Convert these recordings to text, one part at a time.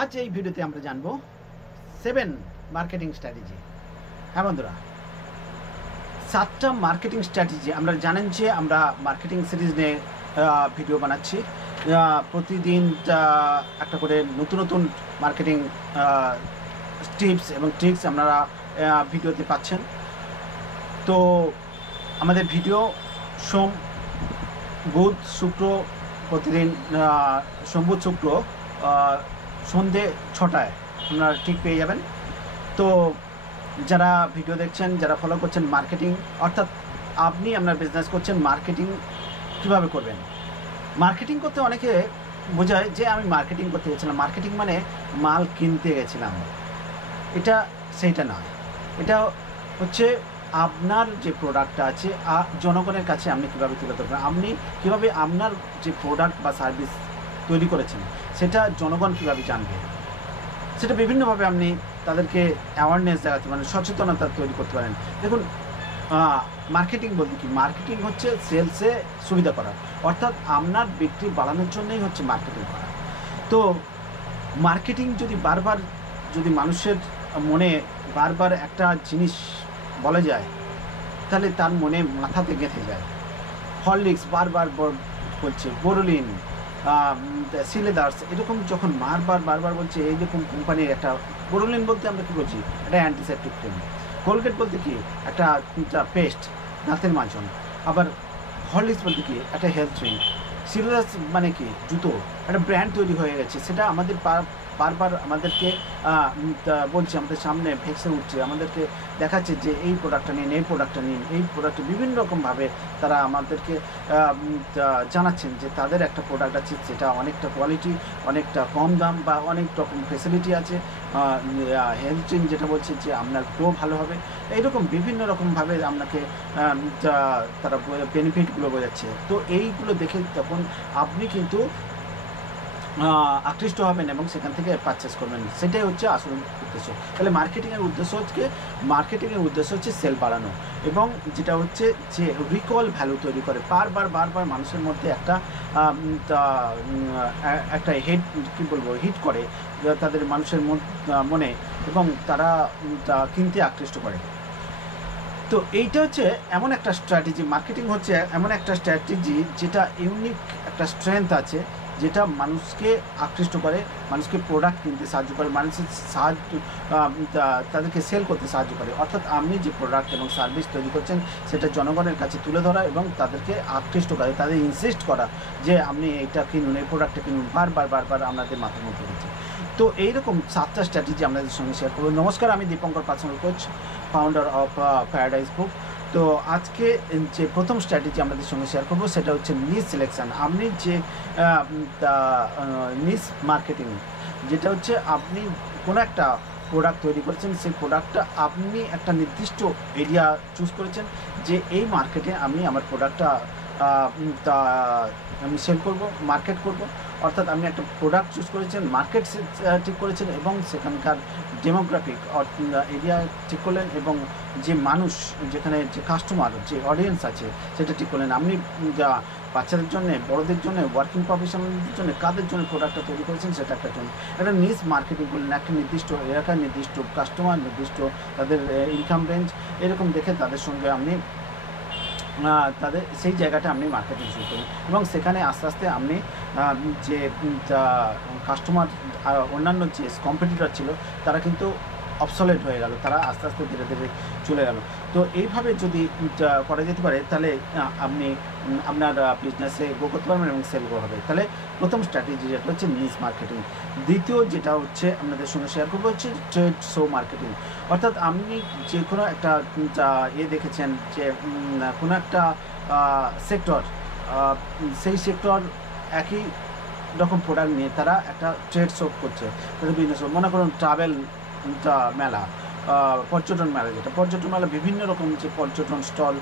আজ এই ভিডিওতে আমরা জানবো 7 মার্কেটিং স্ট্র্যাটেজি। হ্যাঁ বন্ধুরা, 7টা মার্কেটিং স্ট্র্যাটেজি। আমরা জানেন যে আমরা মার্কেটিং সিরিজ নিয়ে ভিডিও বানাচ্ছি। প্রতিদিন একটা করে নতুন নতুন মার্কেটিং টিপস এবং ট্রিক্স আপনারা ভিডিওতে পাচ্ছেন। তো আমাদের ভিডিও সোম, বুধ, শুক্র, প্রতিদিন সোম, বুধ, শুক্র সন্ধে 6টায় আপনারা ঠিক পেয়ে যাবেন। তো যারা ভিডিও দেখছেন, যারা ফলো করছেন মার্কেটিং, অর্থাৎ আপনি আপনার বিজনেস করছেন, মার্কেটিং কীভাবে করবেন। মার্কেটিং করতে অনেকে বোঝায় যে আমি মার্কেটিং করতে গেছিলাম, মার্কেটিং মানে মাল কিনতে গেছিলাম। এটা সেইটা নয়। এটা হচ্ছে আপনার যে প্রোডাক্টটা আছে জনগণের কাছে আপনি কীভাবে তুলে ধরবেন, আপনি কীভাবে আপনার যে প্রোডাক্ট বা সার্ভিস তৈরি করেছেন সেটা জনগণ কীভাবে জানবে, সেটা বিভিন্নভাবে আপনি তাদেরকে অ্যাওয়ারনেস দেখাতে পারেন, সচেতনতা তৈরি করতে পারেন। দেখুন, মার্কেটিং বলতে কি, মার্কেটিং হচ্ছে সেলসে সুবিধা করা, অর্থাৎ আপনার বিক্রি বাড়ানোর জন্যই হচ্ছে মার্কেটিং করা। তো মার্কেটিং যদি মানুষের মনে বারবার একটা জিনিস বলা যায় তাহলে তার মনে মাথাতে গেঁথে যায়। হরলিক্স বারবার বলছে, বোরোলিন, সিলেদার্স, এরকম যখন বারবার বলছে, এইরকম কোম্পানির একটা বোরোলিন বলতে আমরা কী বলছি, একটা অ্যান্টিসেপটিক ক্রিম। কোলগেট বলতে কি একটা পেস্ট, দাঁতের মাজন। আবার হরলিক্স বলতে কি একটা হেলথ ড্রিঙ্ক। সিলেদার্স মানে কি জুতো, একটা ব্র্যান্ড তৈরি হয়ে গেছে, সেটা আমাদের বারবার আমাদেরকে বলছে, আমাদের সামনে ভেসে উঠছে, আমাদেরকে দেখাচ্ছে যে এই প্রোডাক্টটা নিন, এই প্রোডাক্টটা নিন, এই প্রোডাক্টটা বিভিন্ন রকমভাবে তারা আমাদেরকে জানাচ্ছেন যে তাদের একটা প্রোডাক্ট আছে যেটা অনেকটা কোয়ালিটি, অনেকটা কম দাম বা অনেক রকম ফেসিলিটি আছে। হেলথ ড্রিঙ্ক যেটা বলছে যে আপনার গ্রো ভালো হবে, এইরকম বিভিন্ন রকমভাবে আপনাকে তারা বেনিফিটগুলো বোঝাচ্ছে। তো এইগুলো দেখে তখন আপনি কিন্তু আকৃষ্ট হবেন এবং সেখান থেকে পারচেস করবেন। সেটাই হচ্ছে আসল উদ্দেশ্য। তাহলে মার্কেটিংয়ের উদ্দেশ্য হচ্ছে সেল বাড়ানো, এবং যেটা হচ্ছে যে রিকল ভ্যালু তৈরি করে, বারবার মানুষের মধ্যে একটা হিট করে তাদের মানুষের মনে, এবং তারা কিনতে আকৃষ্ট করে। তো এইটা হচ্ছে এমন একটা স্ট্র্যাটেজি, মার্কেটিং হচ্ছে এমন একটা স্ট্র্যাটেজি যেটা ইউনিক একটা স্ট্রেংথ আছে, যেটা মানুষকে আকৃষ্ট করে, মানুষকে প্রোডাক্ট কিনতে সাহায্য করে, মানুষের তাদেরকে সেল করতে সাহায্য করে। অর্থাৎ আপনি যে প্রোডাক্ট এবং সার্ভিস তৈরি করছেন সেটা জনগণের কাছে তুলে ধরা এবং তাদেরকে আকৃষ্ট করে, তাদের ইনসিস্ট করা যে আপনি এইটা কিনুন, এই প্রোডাক্টটা কিনুন, বারবার আপনাদের মাথার মধ্যে রয়েছে। তো এইরকম 7টা স্ট্র্যাটেজি আপনাদের সঙ্গে শেয়ার করবো। নমস্কার, আমি Dipankar, personal coach, founder of Paradise Book. তো আজকে যে প্রথম স্ট্র্যাটেজি আমাদের সঙ্গে শেয়ার করবো সেটা হচ্ছে নিশ সিলেকশান। আপনি যে নিশ মার্কেটিং, যেটা হচ্ছে আপনি কোনো একটা প্রোডাক্ট তৈরি করেছেন, সেই প্রোডাক্টটা আপনি একটা নির্দিষ্ট এরিয়া চুজ করেছেন যে এই মার্কেটে আমি আমার প্রোডাক্টটা আমি সেল করব, মার্কেট করব। অর্থাৎ আপনি একটা প্রোডাক্ট চুজ করেছেন, মার্কেট ঠিক করেছেন এবং সেখানকার ডেমোগ্রাফিক এরিয়া ঠিক করলেন, এবং যে মানুষ, যেখানে যে কাস্টমার, যে অডিয়েন্স আছে সেটা ঠিক করলেন। আপনি যা বাচ্চাদের জন্য, বড়োদের জন্য, ওয়ার্কিং প্রফেশনালদের জন্য, কাদের জন্য প্রোডাক্টটা তৈরি করেছেন সেটা একটা জন্য একটা নিশ মার্কেটিং করলেন। একটা নির্দিষ্ট এলাকার নির্দিষ্ট কাস্টমার, নির্দিষ্ট তাদের ইনকাম রেঞ্জ, এরকম দেখে তাদের সঙ্গে আপনি তাদের সেই জায়গাটা আপনি মার্কেটিং শুরু করুন, এবং সেখানে আস্তে আস্তে আপনি যে কাস্টমার, অন্যান্য যে কম্পিটিটর ছিল তারা কিন্তু অবসলেট হয়ে গেল, তারা আস্তে আস্তে ধীরে ধীরে চলে গেল। তো এইভাবে যদি করা যেতে পারে তাহলে আপনি আপনার বিজনেসে গ্রো করতে পারবেন এবং সেল গ্রো হবে। তাহলে প্রথম স্ট্র্যাটেজি যেটা হচ্ছে নিশ মার্কেটিং। দ্বিতীয় যেটা হচ্ছে আপনাদের সঙ্গে শেয়ার করবো হচ্ছে ট্রেড শো মার্কেটিং। অর্থাৎ আপনি যে কোনো একটা দেখেছেন যে কোনো একটা সেক্টর, সেই সেক্টর একই রকম প্রোডাক্ট নিয়ে তারা একটা ট্রেড শো করছে, তাদের বিভিন্ন শো। মনে করুন ট্রাভেল মেলা, পর্যটন মেলা, যেটা পর্যটন মেলা, বিভিন্ন রকম যে পর্যটন স্টল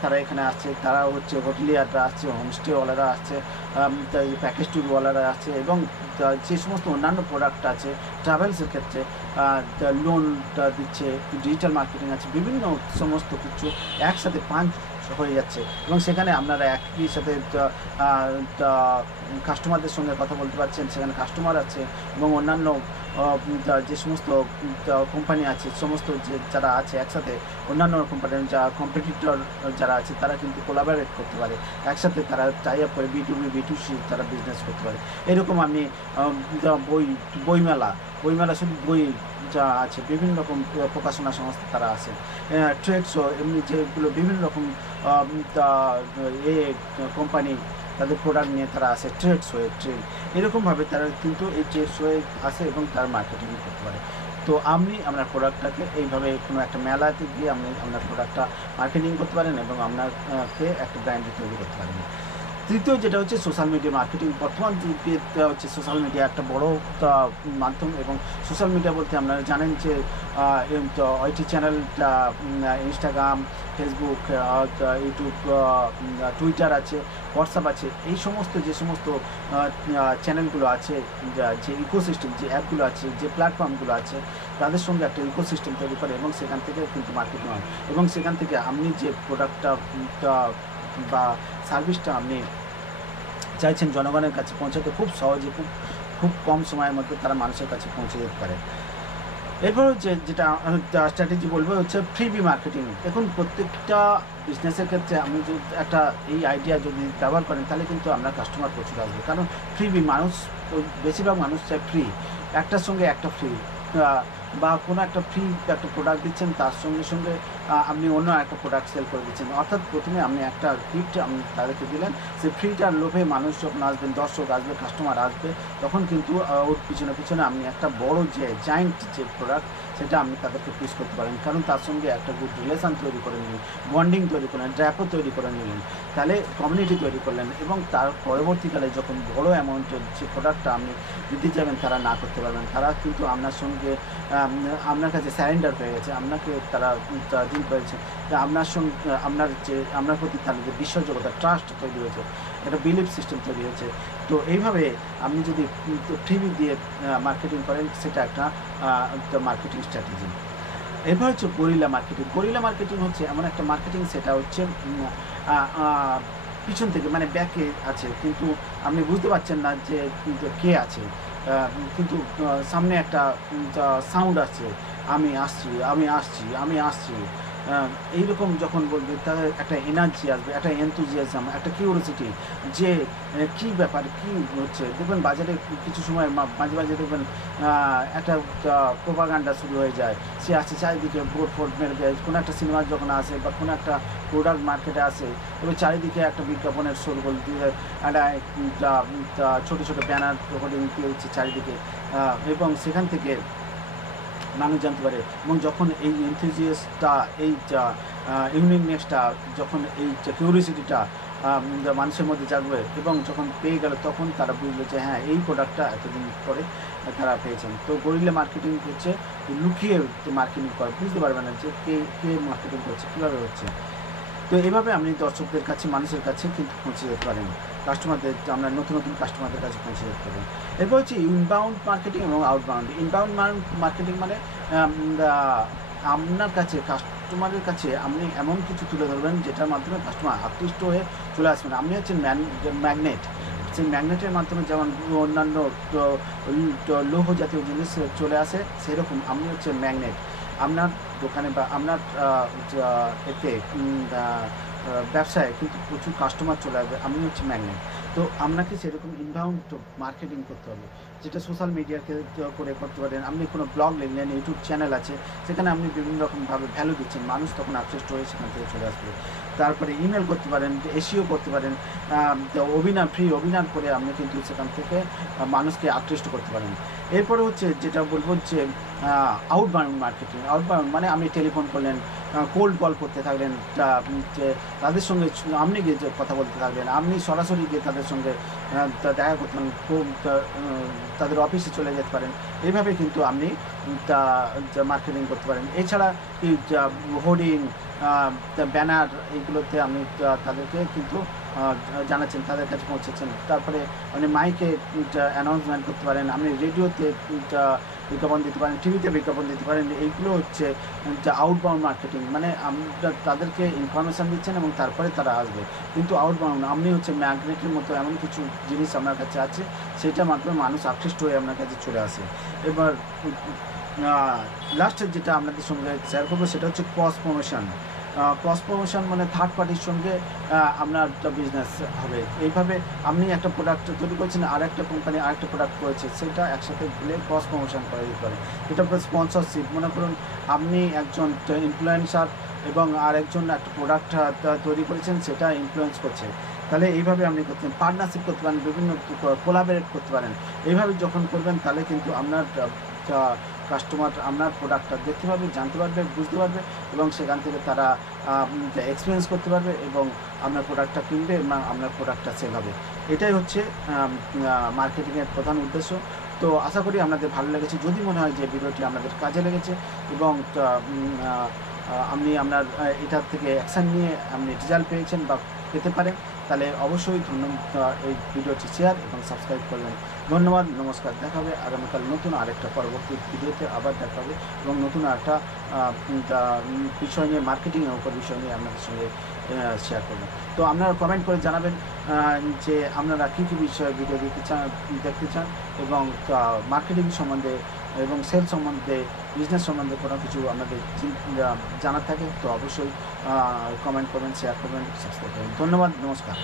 তারা এখানে আসছে, তারা হচ্ছে হোটেলিয়াররা আসছে, হোমস্টেওয়ালারা আসছে, প্যাকেজ ট্যুরওয়ালারা আছে, এবং যে সমস্ত অন্যান্য প্রোডাক্ট আছে ট্রাভেলসের ক্ষেত্রে লোনটা দিচ্ছে, ডিজিটাল মার্কেটিং আছে, বিভিন্ন সমস্ত কিছু একসাথে হয়ে যাচ্ছে এবং সেখানে আপনারা একই সাথে কাস্টমারদের সঙ্গে কথা বলতে পারছেন, সেখানে কাস্টমার আছে এবং অন্যান্য যে সমস্ত কোম্পানি আছে, সমস্ত যারা আছে একসাথে অন্যান্য কোম্পানির যা কম্পিটিটর যারা আছে তারা কিন্তু কোলাবোরেট করতে পারে, একসাথে তারা টাই আপ করে B2B B2C তারা বিজনেস করতে পারে। এরকম আপনি বইমেলা শুধু বই যা আছে, বিভিন্ন রকম প্রকাশনা সংস্থা তারা আছে, ট্রেড শো, এমনি যেগুলো বিভিন্ন রকম কোম্পানি তাদের প্রোডাক্ট নিয়ে তারা আসে ট্রেড এরকমভাবে তারা কিন্তু এই ট্রেড শোয়ে আসে এবং তারা মার্কেটিং করতে পারে। তো আপনি আপনার প্রোডাক্টটাকে এইভাবে কোনো একটা মেলাতে গিয়ে আপনি আপনার প্রোডাক্টটা মার্কেটিং করতে পারেন এবং আপনাকে একটা ব্র্যান্ড তৈরি করতে পারেন। তৃতীয় যেটা হচ্ছে সোশ্যাল মিডিয়া মার্কেটিং। বর্তমান যুগে হচ্ছে সোশ্যাল মিডিয়া একটা বড় মাধ্যম এবং সোশ্যাল মিডিয়া বলতে আপনারা জানেন যে ওইটি চ্যানেলটা ইনস্টাগ্রাম, ফেসবুক, ইউটিউব, টুইটার আছে, হোয়াটসঅ্যাপ আছে, এই সমস্ত যে সমস্ত চ্যানেলগুলো আছে, যে ইকোসিস্টেম, যে অ্যাপগুলো আছে, যে প্ল্যাটফর্মগুলো আছে, তাদের সঙ্গে একটা ইকোসিস্টেম তৈরি করে এবং সেখান থেকে কিন্তু মার্কেটিং হয় এবং সেখান থেকে আপনি যে প্রোডাক্টটা বা সার্ভিসটা আপনি চাইছেন জনগণের কাছে পৌঁছাতে খুব সহজে, খুব কম সময়ের মধ্যে তারা মানুষের কাছে পৌঁছে যেতে পারে। এরপর হচ্ছে যেটা স্ট্র্যাটেজি বলবো হচ্ছে ফ্রিবি মার্কেটিং। দেখুন, প্রত্যেকটা বিজনেসের ক্ষেত্রে আপনি যদি একটা এই আইডিয়া যদি ব্যবহার করেন তাহলে কিন্তু আপনার কাস্টমার প্রচুর আসবে, কারণ ফ্রিবি মানুষ, বেশিরভাগ মানুষ চায় ফ্রি, একটার সঙ্গে একটা ফ্রি, বা কোনো একটা ফ্রি একটা প্রোডাক্ট দিচ্ছেন তার সঙ্গে সঙ্গে আপনি অন্য একটা প্রোডাক্ট সেল করে দিচ্ছেন। অর্থাৎ প্রথমে আপনি একটা গিফট আপনি তাদেরকে দিলেন, সেই ফ্রিটার লোভে মানুষ যখন আসবেন, দর্শক আসবে, কাস্টমার আসবে, তখন কিন্তু ওর পিছনে আপনি একটা বড় যে জায়েন্ট যে প্রোডাক্ট সেটা আপনি তাদেরকে পুশ করতে পারেন, কারণ তার সঙ্গে একটা গুড রিলেশান তৈরি করে নিলেন, বন্ডিং তৈরি করলেন, ড্র্যাপও তৈরি করে নিলেন, তাহলে কমিউনিটি তৈরি করলেন এবং তার পরবর্তীকালে যখন বড় অ্যামাউন্টের যে প্রোডাক্টটা আপনি দিতে যাবেন তারা না করতে পারবেন, তারা কিন্তু আপনার সঙ্গে আপনার কাছে স্যারেন্ডার হয়ে গেছে, আপনাকে তারা দিন করেছে, আপনার সঙ্গে আপনার প্রতি তাদের যে বিশ্বাসযোগ্যতা, ট্রাস্ট তৈরি হয়েছে, একটা বিলিভ সিস্টেম তৈরি হয়েছে। তো এইভাবে আপনি যদি ফ্রিবি দিয়ে মার্কেটিং করেন সেটা একটা মার্কেটিং স্ট্র্যাটেজি। এরপর হচ্ছে গরিলা মার্কেটিং। গরিলা মার্কেটিং হচ্ছে এমন একটা মার্কেটিং, সেটা হচ্ছে পিছন থেকে মানে ব্যাকে আছে, কিন্তু আপনি বুঝতে পারছেন না যে কে আছে, কিন্তু সামনে একটা সাউন্ড আসছে, আমি আসছি, আমি আসছি, আমি আসছি, এইরকম যখন বলবে তাদের একটা এনার্জি আসবে, একটা এনথুজিয়াজম, একটা কিউরিওসিটি, যে কী ব্যাপার, কী হচ্ছে। দেখবেন বাজারে কিছু সময় মাঝে মাঝে দেখবেন একটা প্রোপাগান্ডা শুরু হয়ে যায়, সে আসছে চারিদিকে বোর্ড ফোর্ড মেরে দেয়, কোনো একটা সিনেমা যখন আসে বা কোনো একটা প্রোডাক্ট মার্কেটে আসে, এবার চারিদিকে একটা বিজ্ঞাপনের শোরগোল দিয়ে একটা ছোটো ছোটো ব্যানার হোর্ডিং দিয়ে হচ্ছে চারিদিকে, এবং সেখান থেকে মানুষ জানতে পারে। এবং যখন এই এনথুজিয়াসটা, এই ইউনিকনেসটা, যখন এই কিউরিওসিটিটা মানুষের মধ্যে জাগবে এবং যখন পেয়ে গেল, তখন তারা বুঝলো যে হ্যাঁ, এই প্রোডাক্টটা এতদিন পরে তারা পেয়েছেন। তো গরিলা মার্কেটিং হচ্ছে লুকিয়ে মার্কেটিং করে, বুঝতে পারবে না যে কে মার্কেটিং করছে, কীভাবে হচ্ছে। তো এইভাবে আপনি দর্শকদের কাছে, মানুষের কাছে কিন্তু পৌঁছে যেতে পারেন, কাস্টমারদের, আমরা নতুন নতুন কাস্টমারদের কাছে পৌঁছে যেতে পারেন। এরপর হচ্ছে ইনবাউন্ড মার্কেটিং এবং আউটবাউন্ড। ইনবাউন্ড মার্কেটিং মানে আপনার কাছে, কাস্টমারের কাছে আপনি এমন কিছু তুলে ধরবেন যেটার মাধ্যমে কাস্টমার আকৃষ্ট হয়ে চলে আসবেন। আপনি হচ্ছেন ম্যাগনেট। সেই ম্যাগনেটের মাধ্যমে যেমন অন্যান্য লৌহ জাতীয় জিনিস চলে আসে, সেরকম আপনি হচ্ছে ম্যাগনেট। আপনার দোকানে বা আপনার এতে ব্যবসায় কিন্তু প্রচুর কাস্টমার চলে আসবে, আপনি হচ্ছে ম্যাগনেট। তো আপনাকে সেরকম ইনবাউন্ড মার্কেটিং করতে হবে, যেটা সোশ্যাল মিডিয়াকে করে করতে পারেন। আপনি কোনো ব্লগ লিখলেন, ইউটিউব চ্যানেল আছে, সেখানে আপনি বিভিন্ন রকমভাবে ভ্যালু দিচ্ছেন, মানুষ তখন আকৃষ্ট হয়ে সেখান থেকে চলে আসবে। তারপরে ইমেল করতে পারেন, এসইও করতে পারেন, ফ্রি অভিনয় করে আপনি কিন্তু সেখান থেকে মানুষকে আকৃষ্ট করতে পারেন। এরপরে হচ্ছে যেটা বলবো যে আউটবাউন্ড মার্কেটিং। আউটবাউন্ড মানে আপনি টেলিফোন করলেন, কোল্ড কল করতে থাকলেন, তাদের সঙ্গে আপনি গিয়ে কথা বলতে থাকলেন, আপনি সরাসরি গিয়ে তাদের সঙ্গে দেখা করতেন, তাদের অফিসে চলে যেতে পারেন। এইভাবে কিন্তু আপনি মার্কেটিং করতে পারেন। এছাড়া হোর্ডিং, ব্যানার, এইগুলোতে আপনি তাদেরকে কিন্তু জানাচ্ছেন, তাদের কাছে পৌঁছেছেন। তারপরে আপনি মাইকে অ্যানাউন্সমেন্ট করতে পারেন, আপনি রেডিওতে বিজ্ঞাপন দিতে পারেন, টিভিতে বিজ্ঞাপন দিতে পারেন। এইগুলো হচ্ছে আউটবাউন্ড মার্কেটিং, মানে আমরা তাদেরকে ইনফরমেশান দিচ্ছেন এবং তারপরে তারা আসবে। কিন্তু আউটবাউন্ড আপনি হচ্ছে ম্যাগনেটের মতো এমন কিছু জিনিস আপনার কাছে আছে, সেটার মাধ্যমে মানুষ আকৃষ্ট হয়ে আপনার কাছে চলে আসে। এবার লাস্টের যেটা আপনাদের সঙ্গে শেয়ার করবো সেটা হচ্ছে ক্রস প্রমোশন। ক্রস প্রমোশন মানে থার্ড পার্টির সঙ্গে আপনার বিজনেস হবে। এইভাবে আপনি একটা প্রোডাক্ট তৈরি করছেন, আর একটা কোম্পানি আরেকটা প্রোডাক্ট করেছে, সেটা একসাথে মিলে ক্রস প্রমোশন করা যেতে পারে। এটা স্পন্সরশিপ, মনে করুন আপনি একজন ইনফ্লুয়েন্সার এবং আরেকজন একটা প্রোডাক্ট তৈরি করেছেন, সেটা ইনফ্লুয়েন্স করছে, তাহলে এইভাবে আপনি করতে পার্টনারশিপ করতে পারেন, বিভিন্ন কোলাবোরেট করতে পারেন। এইভাবে যখন করবেন তাহলে কিন্তু আপনার কাস্টমার আপনার প্রোডাক্টটা দেখতে পারবে, জানতে পারবে, বুঝতে পারবে এবং সেখান থেকে তারা এক্সপিরিয়েন্স করতে পারবে এবং আপনার প্রোডাক্টটা কিনবে এবং আপনার প্রোডাক্টটা সেল হবে। এটাই হচ্ছে মার্কেটিংয়ের প্রধান উদ্দেশ্য। তো আশা করি আপনাদের ভালো লেগেছে। যদি মনে হয় যে ভিডিওটি আপনাদের কাজে লেগেছে এবং আপনি আপনার এটার থেকে অ্যাকশান নিয়ে আপনি রেজাল্ট পেয়েছেন বা পেতে পারেন, তাহলে অবশ্যই এই ভিডিওটি শেয়ার এবং সাবস্ক্রাইব করবেন। ধন্যবাদ, নমস্কার। দেখা হবে আগামীকাল নতুন আরেকটা পরবর্তী ভিডিওতে, আবার দেখা হবে এবং নতুন একটা বিষয় নিয়ে, মার্কেটিংয়ের উপর বিষয় নিয়ে আপনাদের সঙ্গে শেয়ার করবেন। তো আপনারা কমেন্ট করে জানাবেন যে আপনারা কী কী বিষয়ে ভিডিও দেখতে চান এবং মার্কেটিং সম্বন্ধে এবং সেল সম্বন্ধে, বিজনেস সম্বন্ধে কোনো কিছু আপনাদের জানার থাকে তো অবশ্যই কমেন্ট করবেন, শেয়ার করবেন, সাবস্ক্রাইব করবেন। ধন্যবাদ, নমস্কার।